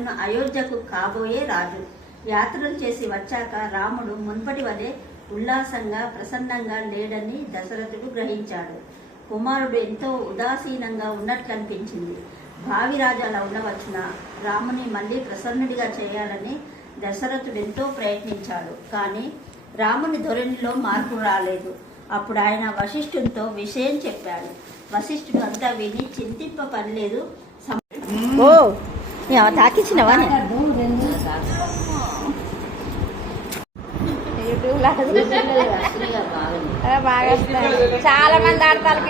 అతను అయోధ్యకు కాబోయే రాజు. యాత్రలు చేసి వచ్చాక రాముడు మున్పటి వలె ఉల్లాసంగా ప్రసన్నంగా లేడని దశరథుడు గ్రహించాడు. కుమారుడు ఎంతో ఉదాసీనంగా ఉన్నట్లు అనిపించింది. భావి రాజు అలా ఉండవచ్చునా? రాముని మళ్ళీ ప్రసన్నుడిగా చేయాలని దశరథుడు ఎంతో ప్రయత్నించాడు. కానీ రాముని ధోరణిలో మార్పు రాలేదు. అప్పుడు ఆయన వశిష్ఠునితో విషయం చెప్పాడు. వశిష్ఠుడు అంతా విని చింతింప పనిలేదు. తాకిచ్చినవా? చాలా మంది ఆడతారు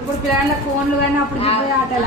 ఇప్పుడు పిల్లల ఫోన్లు కానీ అప్పుడు ఆటలు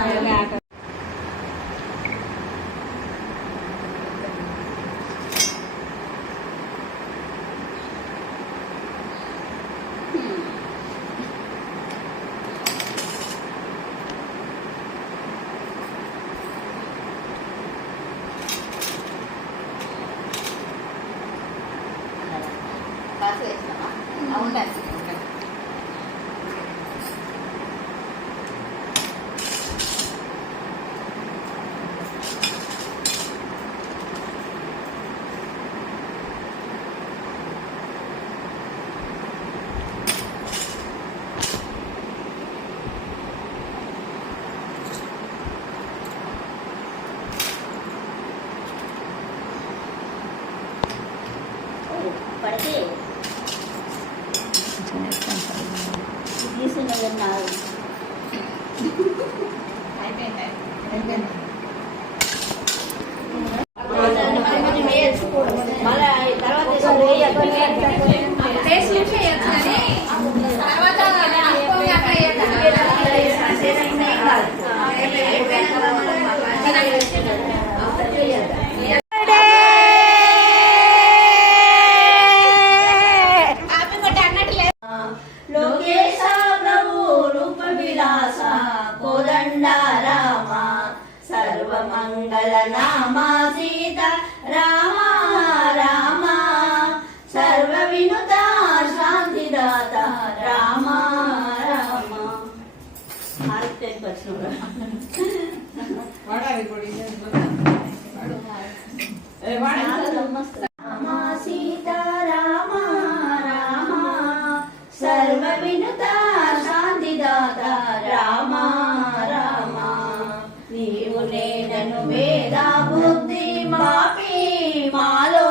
పడితే తీసుకున్నారు. మళ్ళీ సర్వమంగళ నామా సీత రామ రామ, సర్వ వినుత శాంతిదాత రామ రామ. రామ సీత రామ రామ, సర్వ వినుత శాంతిదాత రామ రామ. నీవు నేనను వేద బుద్ధి మాపి మాలో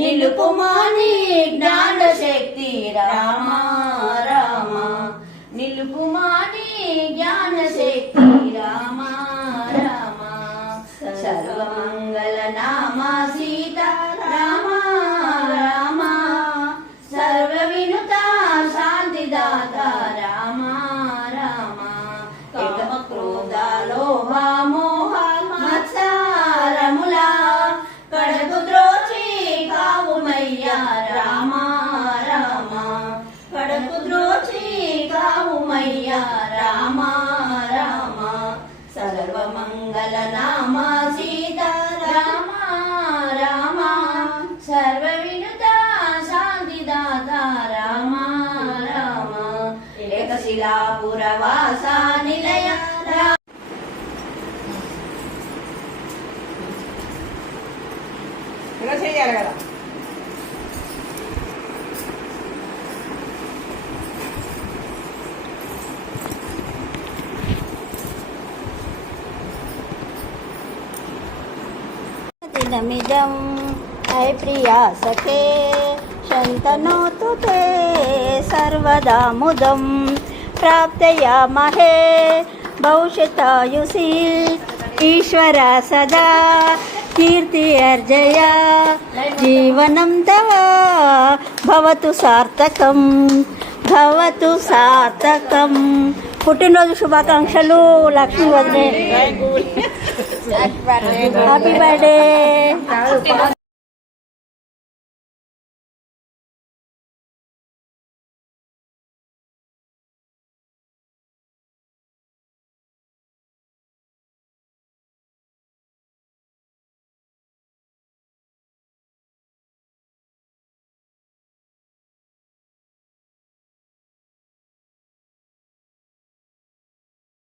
నిలుపుమాని జ్ఞాన శక్తి రామ రామ, నిలుపుమాని జ్ఞాన శక్తి రామ రామ. సర్వమంగళ నామ సీత రామ రామ, సర్వ వినుత శాంతిదాత రామ రామ. కామ క్రోధ లోభ మోహ మత్సరముల కడకు ద్రోచి కావుమయ్యా రామ రామ, కడకు ద్రోచి కావుమయ్యా రామ రామ. సర్వమంగళ నామ సీత రామ రామ, సర్వ వినుత శాంతిదాత రామ రామ. ఏకశిలాపురవాస నిలయ చేయాలి కదా. దినమిదం హై ప్రియా సఖే శంతనోతు తే సర్వదా ముదం ప్రాప్తయామహే భవిష్యతాయుషీ ఈశ్వర సదా కీర్తి అర్జయ జీవనం తవ భవతు సార్థకం భవతు సార్థకం. పుట్టినరోజు శుభాకాంక్షలు లక్ష్మీ వదిలే. Happy birthday.